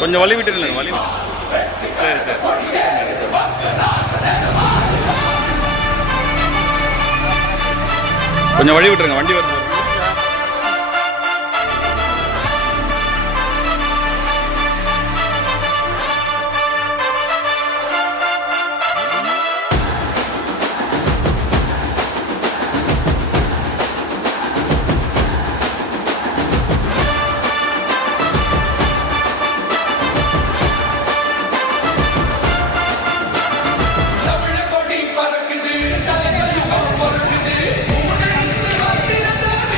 கொஞ்சம் வழி விட்டுருங்க, வழி விட்டு. சரி சரி. கொஞ்சம் வழி விட்டுருங்க, வண்டி வருது.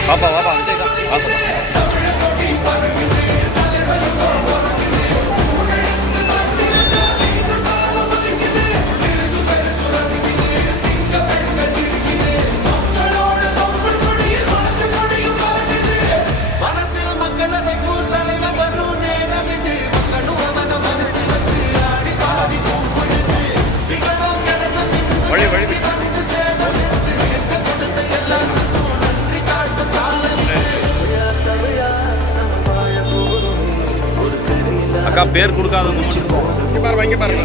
பாப்பா பாப்பா அந்த பாப்பா வழி வழி அக்கா பேர் கொடுக்காதவங்க இங்கே பாருங்க, இங்கே பாருங்க.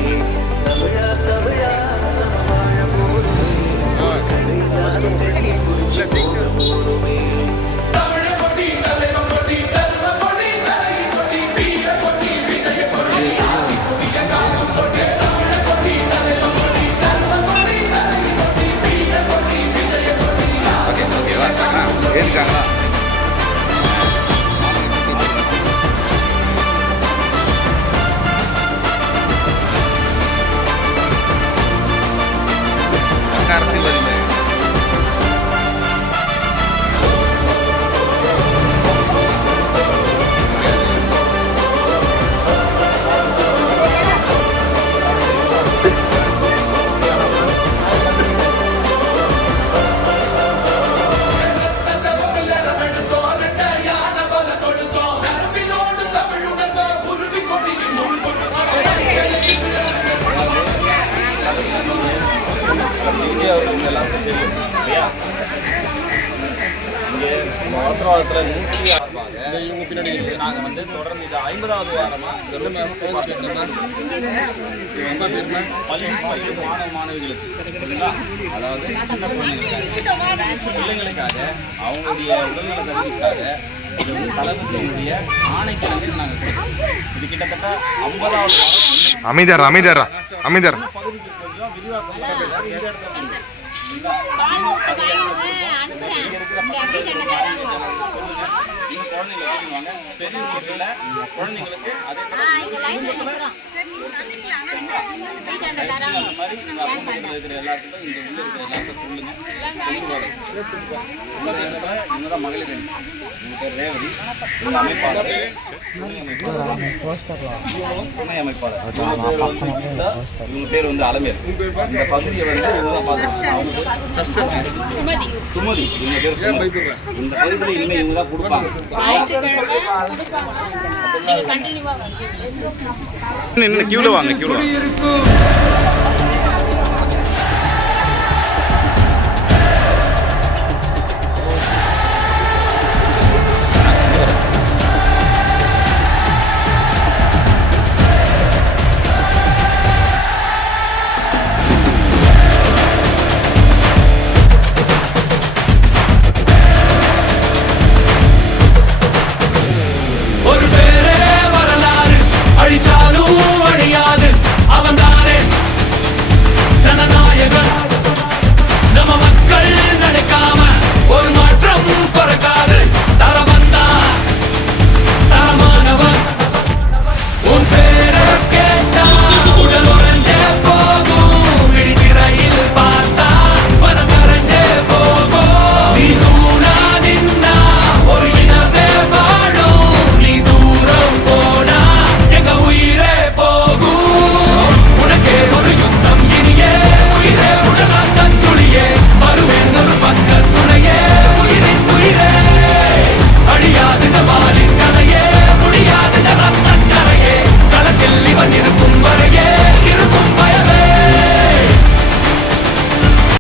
ஏறிட்டாங்களா? அவசரவாதத்தில் 106 இவங்க பின்னாடி நாங்கள் வந்து தொடர்ந்து இது 50வது வாரமாக பள்ளி மாணவ மாணவிகளுக்கு சரிங்களா, அதாவது சின்ன பிள்ளைங்களுக்காக அவங்களுடைய உடல்நல தகுதிக்காக இது வந்து தளபதியினுடைய ஆணைக்கிழமை நாங்கள் கொடுக்கிறோம். இது கிட்டத்தட்ட 50வது வாரம். அமைதியார் அமைதியார் அமைதியார் பகுதிக்கு கொஞ்சம் விரிவாக்கம் இந்த இடத்துல குழந்தைங்களுக்கு அதே இருக்கிற எல்லாத்துக்கும் இங்க உள்ள இருக்கிற எல்லாத்தையும் சொல்லுங்க. இவங்கதான் மகளிர் அணி, இவங்க பேர் ரேவதி, இவங்க அமைப்பாளர், துணை அமைப்பாளர், இவங்க பேர் வந்து அலமேல். இந்த பகுதியை வந்து இவங்கதான் பார்த்துருக்காங்க. சுமதி, இவங்க பேர் சுமதி. இந்த பகுதியில் இனிமேல் இவங்க தான் கொடுப்பாங்க. கியூல வாங்க, கியூல